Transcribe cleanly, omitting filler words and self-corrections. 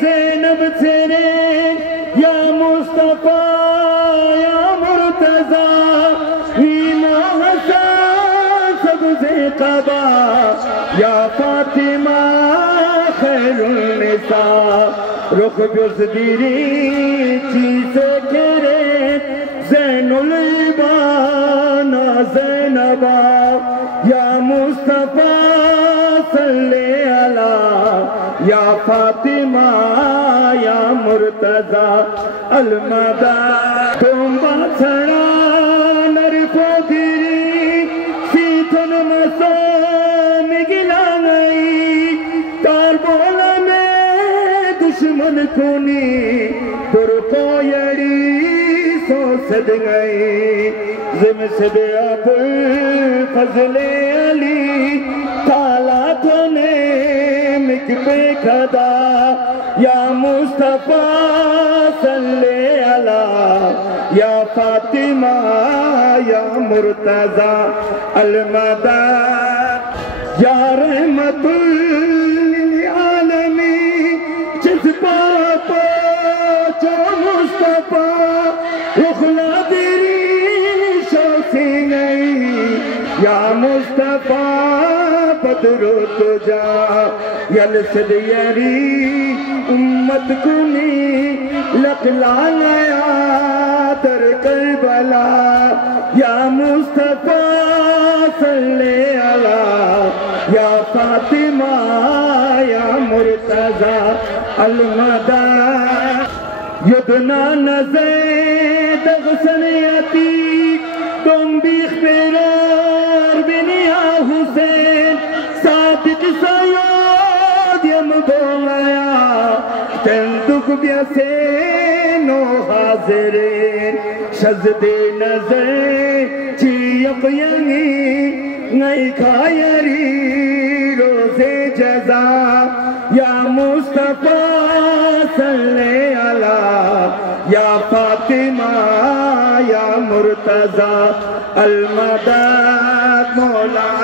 زینب تیرے یا مصطفیٰ یا مرتضیٰ نینا حسن سبز قبا یا فاطمہ خیر النساء رخ بزدیری چیز کرے زین العبان زینبا یا مصطفیٰ صلی علی یا فاطمہ یا مرتضیٰ المدد تم بچڑا نرفو گری سیتن مسام گلا گئی تار بولا میں دشمن کونی برکو یڑی سو سد گئی زم سد ابو فضل علی تالا تھونے مک پہ کھدا یا مصطفیٰ صلی علی یا فاطمہ یا مرتضیٰ المدد یا رحمت للعالمین جس پاپا جو مصطفیٰ اخلا دیری شوسی گئی یا مصطفیٰ بدرو تجا یلسد یری امت کنی لقلا نیا در کربلا یا مصطفیٰ صلی علی یا فاطمہ یا مرتضیٰ المدد یدنا نزید غسنیتی تم بیخ بیرار بنیا حسین صادق سیاد یم بولیا تندک بیاسین و حاضرین شزد نظر چیق ینی نئی کھایری روز جزا یا مصطفیٰ صلی علی یا فاطمہ یا مرتضیٰ المدد مولا